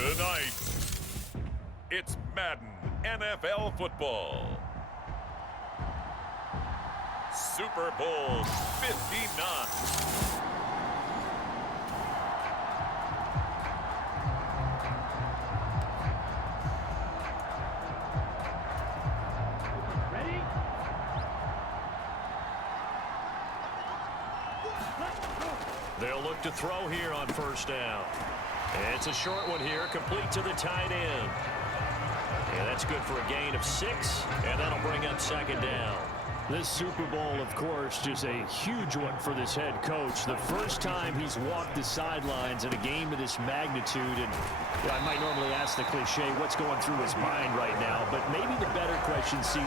Tonight, it's Madden NFL football. Super Bowl 59. They'll look to throw here on first down. It's a short one here, complete to the tight end. And that's good for a gain of 6, and that'll bring up second down. This Super Bowl, of course, just a huge one for this head coach. The first time he's walked the sidelines in a game of this magnitude. And I might normally ask the cliche, what's going through his mind right now? But maybe the better question, CD,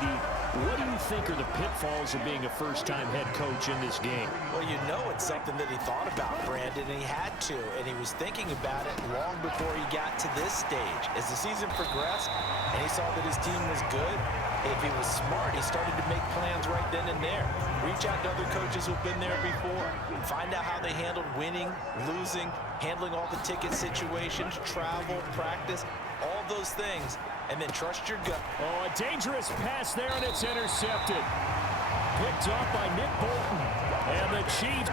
what do you think are the pitfalls of being a first-time head coach in this game? Well, you know it's something that he thought about, Brandon, and he had to. And he was thinking about it long before he got to this stage. As the season progressed and he saw that his team was good, if he was smart, he started to make plans right then and there. Reach out to other coaches who've been there before. Find out how they handled winning, losing, handling all the ticket situations, travel, practice, all those things, and then trust your gut. Oh, a dangerous pass there, and it's intercepted. Picked off by Nick Bolton. And the Chiefs.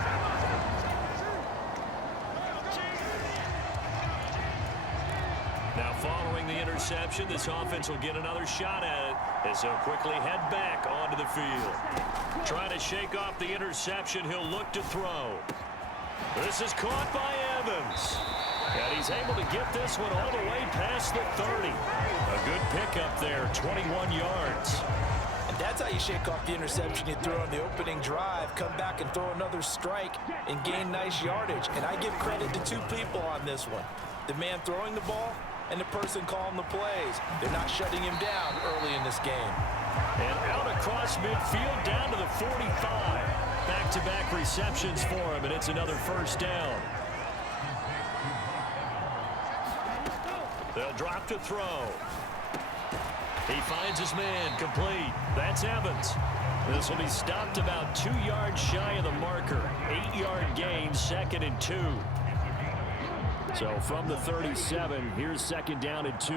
Now following the interception, this offense will get another shot at it as they'll quickly head back onto the field. Trying to shake off the interception, he'll look to throw. This is caught by Evans. And he's able to get this one all the way past the 30. A good pickup there, 21 yards. And that's how you shake off the interception you threw on the opening drive, come back and throw another strike and gain nice yardage. And I give credit to two people on this one. The man throwing the ball and the person calling the plays. They're not shutting him down early in this game. And out across midfield down to the 45. Back-to-back receptions for him, and it's another first down. They'll drop to throw. He finds his man, complete. That's Evans. This will be stopped about 2 yards shy of the marker. 8-yard gain, 2nd and 2. So from the 37, here's 2nd down and 2.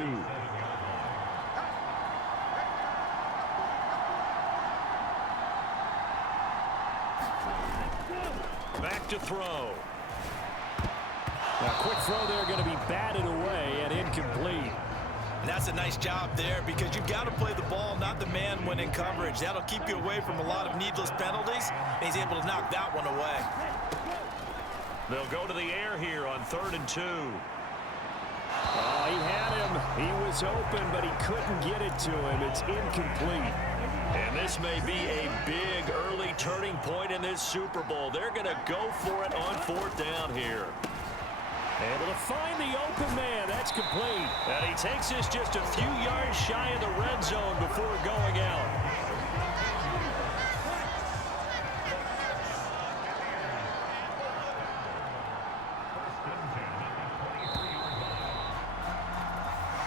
Back to throw. A quick throw there, going to be batted away and incomplete. And that's a nice job there because you've got to play the ball, not the man when in coverage. That'll keep you away from a lot of needless penalties, and he's able to knock that one away. They'll go to the air here on 3rd and 2. Oh, he had him. He was open, but he couldn't get it to him. It's incomplete. And this may be a big early turning point in this Super Bowl. They're going to go for it on 4th down here. Able to find the open man. That's complete. And he takes this just a few yards shy of the red zone before going out.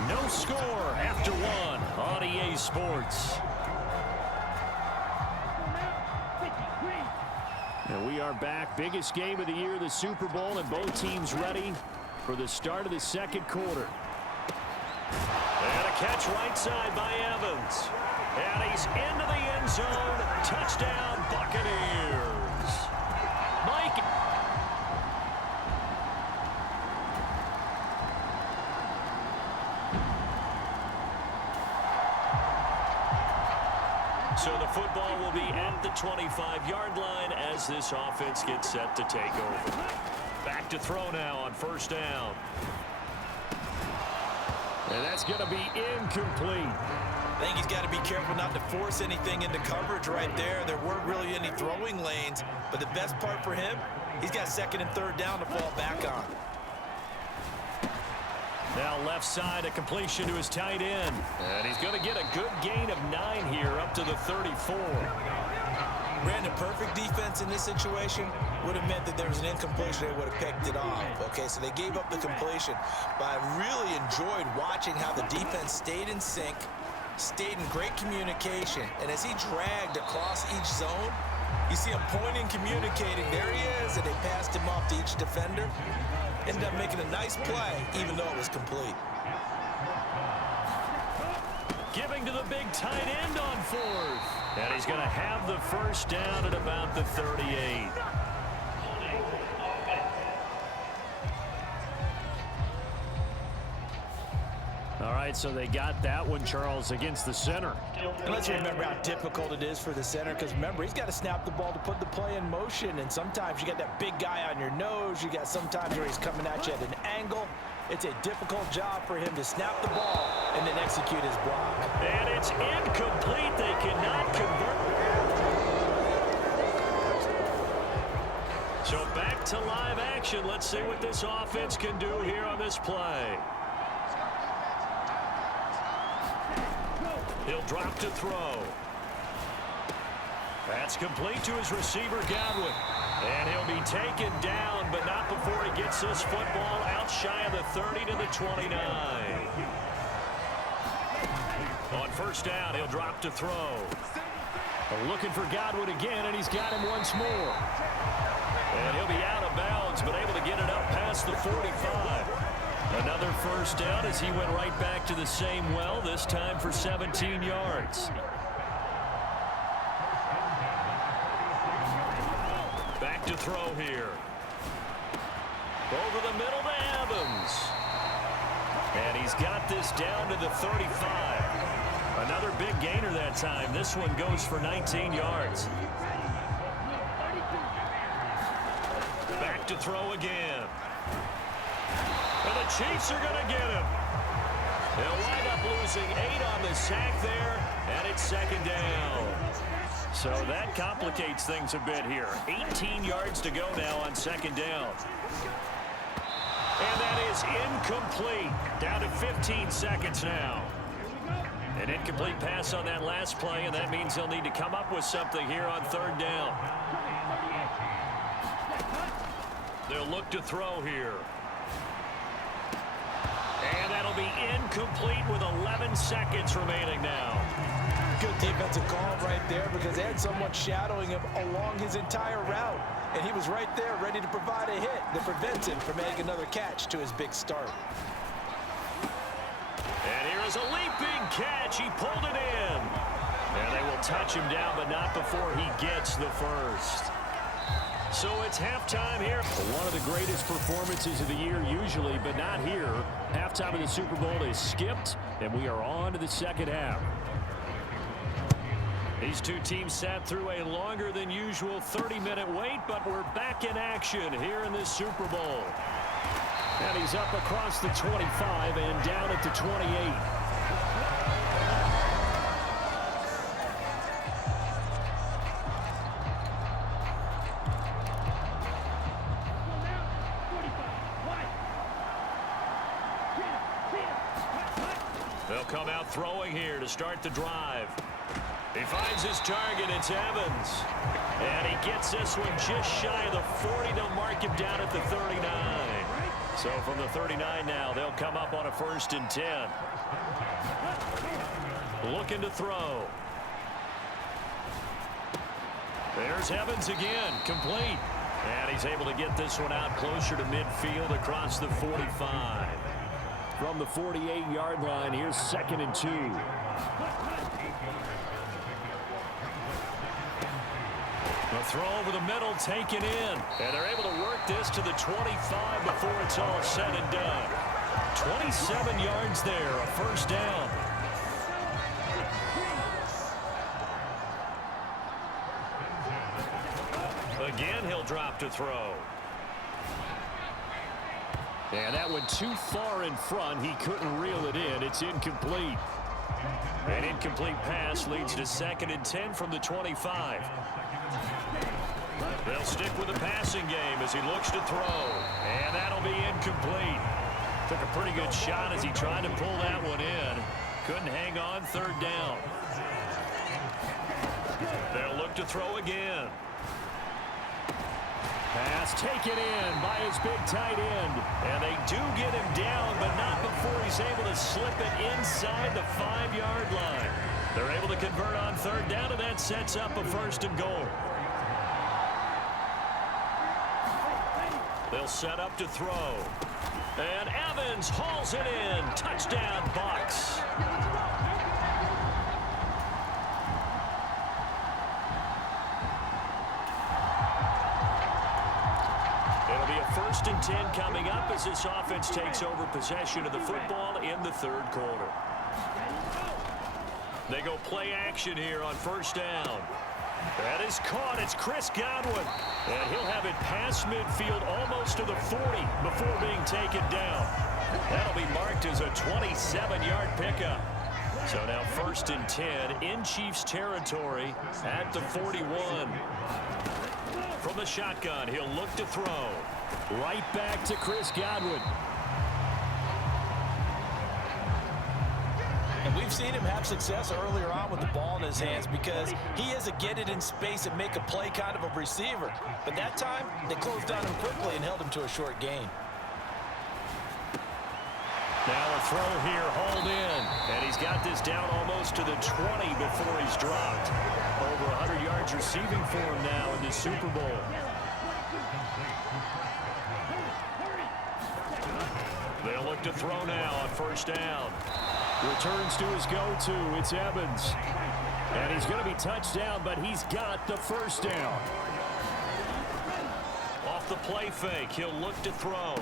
No score after 1 on EA Sports. And we are back. Biggest game of the year, the Super Bowl, and both teams ready for the start of the 2nd quarter. And a catch right side by Evans. And he's into the end zone. Touchdown, Buccaneers. Mike. So the football will be at the 25-yard line as this offense gets set to take over. Back to throw now on 1st down. And that's going to be incomplete. I think he's got to be careful not to force anything into coverage right there. There weren't really any throwing lanes, but the best part for him, he's got 2nd and 3rd down to fall back on. Now left side, a completion to his tight end. And he's going to get a good gain of 9 here up to the 34. Brandon, perfect defense in this situation would have meant that there was an incompletion. They would have picked it off. Okay, so they gave up the completion. But I really enjoyed watching how the defense stayed in sync, stayed in great communication. And as he dragged across each zone, You see him pointing, communicating. There he is, and they passed him off to each defender. Ended up making a nice play, even though it was complete. Giving to the big tight end on fourth. And he's going to have the first down at about the 38. All right, so they got that one, Charles, against the center. And let's remember how difficult it is for the center, because remember, he's got to snap the ball to put the play in motion, and sometimes you got that big guy on your nose. You got sometimes where he's coming at you at an angle. It's a difficult job for him to snap the ball and then execute his block. And it's incomplete. They cannot convert. So back to live action. Let's see what this offense can do here on this play. He'll drop to throw. That's complete to his receiver, Godwin. And he'll be taken down, but not before he gets this football out shy of the 30 to the 29. On first down, he'll drop to throw. Looking for Godwin again, and he's got him once more. And he'll be out of bounds, but able to get it up past the 45. Another first down as he went right back to the same well, this time for 17 yards. Back to throw here. Over the middle to Evans. And he's got this down to the 35. Another big gainer that time. This one goes for 19 yards. Back to throw again. And the Chiefs are going to get him. They'll wind up losing 8 on the sack there, and it's second down. So that complicates things a bit here. 18 yards to go now on second down. And that is incomplete. Down to 15 seconds now. An incomplete pass on that last play, and that means they'll need to come up with something here on third down. They'll look to throw here. And that'll be incomplete with 11 seconds remaining now. Good defensive call right there, because they had someone shadowing him along his entire route. And he was right there ready to provide a hit that prevents him from making another catch to his big start. And here is a leaping catch. He pulled it in. And they will touch him down, but not before he gets the first. So it's halftime here. One of the greatest performances of the year usually, but not here. Halftime of the Super Bowl is skipped, and we are on to the second half. These two teams sat through a longer than usual 30-minute wait, but we're back in action here in this Super Bowl. And he's up across the 25 and down at the 28. They'll come out throwing here to start the drive. He finds his target. It's Evans. And he gets this one just shy of the 40. They'll mark him down at the 39. So from the 39 now, they'll come up on a 1st and 10. Looking to throw. There's Evans again, complete. And he's able to get this one out closer to midfield across the 45. From the 48-yard line, here's 2nd and 2. A throw over the middle, taken in. And they're able to work this to the 25 before it's all said and done. 27 yards there, a first down. Again, he'll drop to throw. And that went too far in front. He couldn't reel it in. It's incomplete. An incomplete pass leads to 2nd and 10 from the 25. They'll stick with the passing game as he looks to throw. And that'll be incomplete. Took a pretty good shot as he tried to pull that one in. Couldn't hang on, 3rd down. They'll look to throw again. Pass taken in by his big tight end. And they do get him down, but not before he's able to slip it inside the 5-yard line. They're able to convert on 3rd down, and that sets up a 1st and goal. They'll set up to throw. And Evans hauls it in. Touchdown, Bucks. It'll be a 1st and 10 coming up as this offense takes over possession of the football in the 3rd quarter. They go play action here on 1st down. That is caught. It's Chris Godwin. And he'll have it past midfield almost to the 40 before being taken down. That'll be marked as a 27-yard pickup. So now 1st and 10 in Chiefs territory at the 41. From the shotgun, he'll look to throw. Right back to Chris Godwin. And we've seen him have success earlier on with the ball in his hands because he is a get it in space and make a play kind of a receiver. But that time, they closed down him quickly and held him to a short gain. Now a throw here, hauled in. And he's got this down almost to the 20 before he's dropped. Over 100 yards receiving for him now in the Super Bowl. They'll look to throw now on 1st down. Returns to his go-to. It's Evans. And he's going to be touched down, but he's got the 1st down. Off the play fake, he'll look to throw.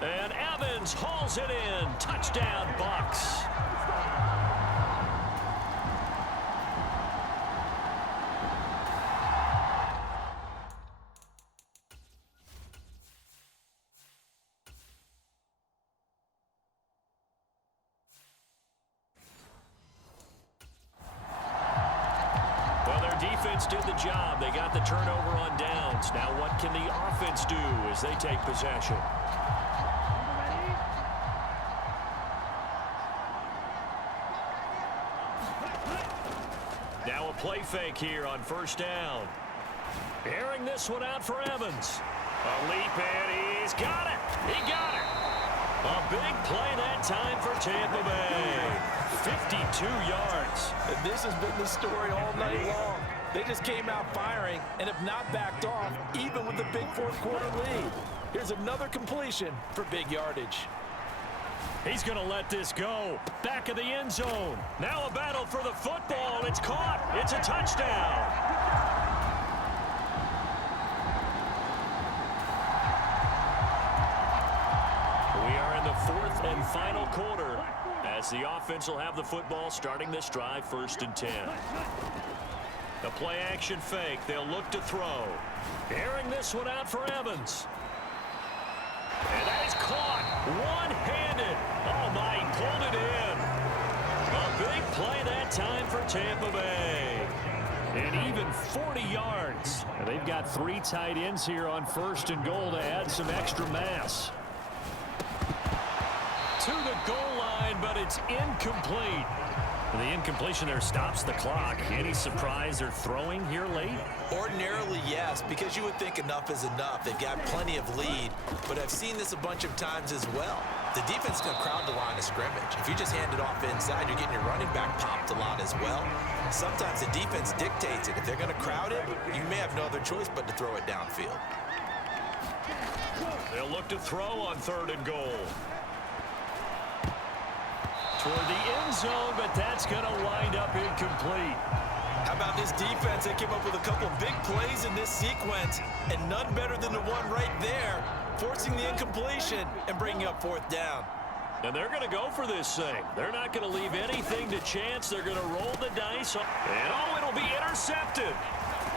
And Evans hauls it in. Touchdown, Bucks. Defense did the job. They got the turnover on downs. Now what can the offense do as they take possession? Now a play fake here on 1st down. Airing this one out for Evans. A leap and he's got it. He got it. A big play that time for Tampa Bay. 52 yards. This has been the story all night long. They just came out firing and have not backed off, even with the big 4th quarter lead. Here's another completion for big yardage. He's going to let this go. Back of the end zone. Now a battle for the football. It's caught. It's a touchdown. We are in the 4th and final quarter as the offense will have the football starting this drive 1st and 10. The play action fake. They'll look to throw. Airing this one out for Evans. And that is caught. One-handed. Oh, my, he pulled it in. A big play that time for Tampa Bay. And even 40 yards. And they've got 3 tight ends here on 1st and goal to add some extra mass. To the goal line, but it's incomplete. The incompletion there stops the clock. Any surprise they're throwing here late? Ordinarily, yes, because you would think enough is enough. They've got plenty of lead, but I've seen this a bunch of times as well. The defense is going to crowd the line of scrimmage. If you just hand it off inside, you're getting your running back popped a lot as well. Sometimes the defense dictates it. If they're going to crowd it, you may have no other choice but to throw it downfield. They'll look to throw on 3rd and goal. Toward the end zone, but that's going to wind up incomplete. How about this defense? They came up with a couple big plays in this sequence, and none better than the one right there, forcing the incompletion and bringing up 4th down. And they're going to go for this thing. They're not going to leave anything to chance. They're going to roll the dice. And, oh, it'll be intercepted.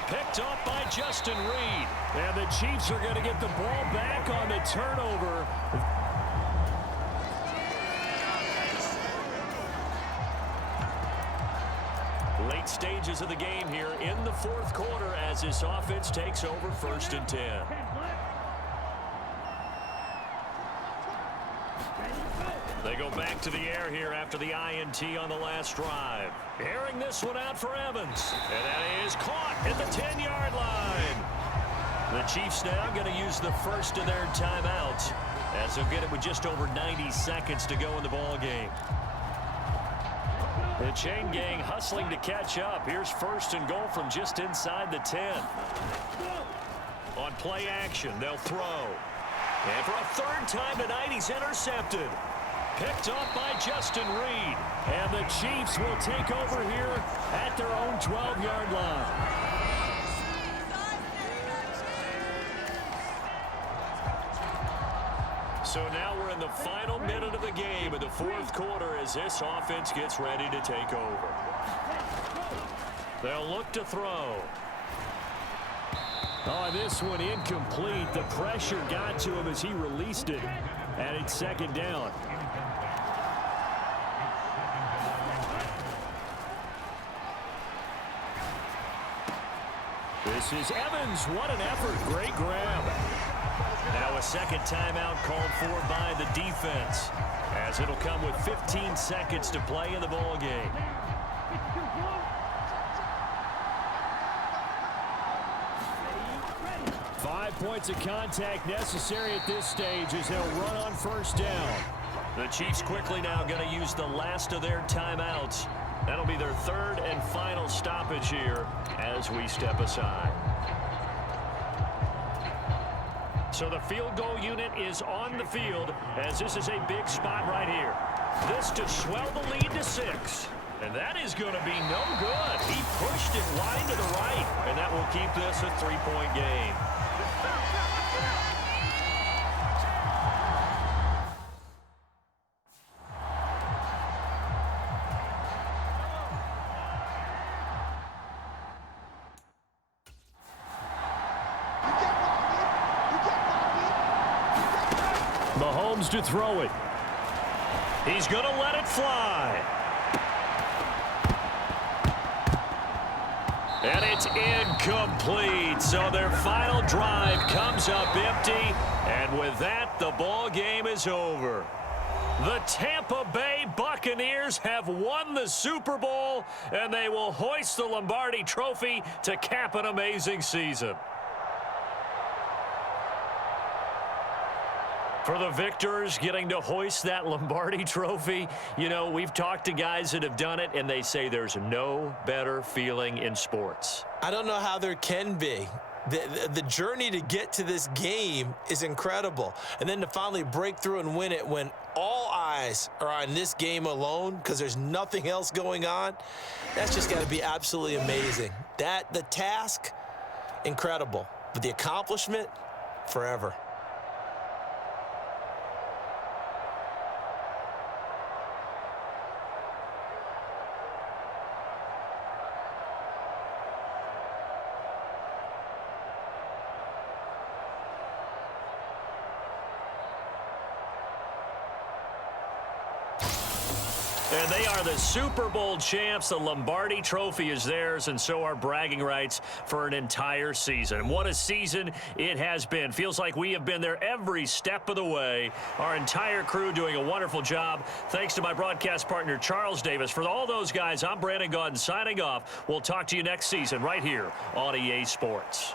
Picked off by Justin Reed. And the Chiefs are going to get the ball back on the turnover. Late stages of the game here in the 4th quarter as this offense takes over 1st and 10. They go back to the air here after the INT on the last drive. Airing this one out for Evans. And that is caught at the 10-yard line. The Chiefs now going to use the first of their timeouts as they'll get it with just over 90 seconds to go in the ball game. The chain gang hustling to catch up. Here's 1st and goal from just inside the 10. On play action, they'll throw. And for a third time tonight, he's intercepted. Picked off by Justin Reed. And the Chiefs will take over here at their own 12-yard line. So now we're in the final minute of the game in the fourth quarter as this offense gets ready to take over. They'll look to throw. Oh, this one incomplete. The pressure got to him as he released it. And it's second down. This is Evans. What an effort. Great grab. Now a second timeout called for by the defense, as it'll come with 15 seconds to play in the ball game. Five points of contact necessary at this stage as they'll run on first down. The Chiefs quickly now going to use the last of their timeouts. That'll be their third and final stoppage here as we step aside. So the field goal unit is on the field as this is a big spot right here. This to swell the lead to 6. And that is going to be no good. He pushed it wide to the right, and that will keep this a 3-point game. Mahomes to throw it. He's going to let it fly. And it's incomplete. So their final drive comes up empty. And with that, the ball game is over. The Tampa Bay Buccaneers have won the Super Bowl, and they will hoist the Lombardi Trophy to cap an amazing season. For the victors getting to hoist that Lombardi Trophy, you know, we've talked to guys that have done it, and they say there's no better feeling in sports. I don't know how there can be. The journey to get to this game is incredible. And then to finally break through and win it when all eyes are on this game alone because there's nothing else going on, that's just got to be absolutely amazing. The task, incredible. But the accomplishment, forever. And they are the Super Bowl champs. The Lombardi Trophy is theirs, and so are bragging rights for an entire season. What a season it has been. Feels like we have been there every step of the way. Our entire crew doing a wonderful job. Thanks to my broadcast partner, Charles Davis. For all those guys, I'm Brandon Gaudin signing off. We'll talk to you next season right here on EA Sports.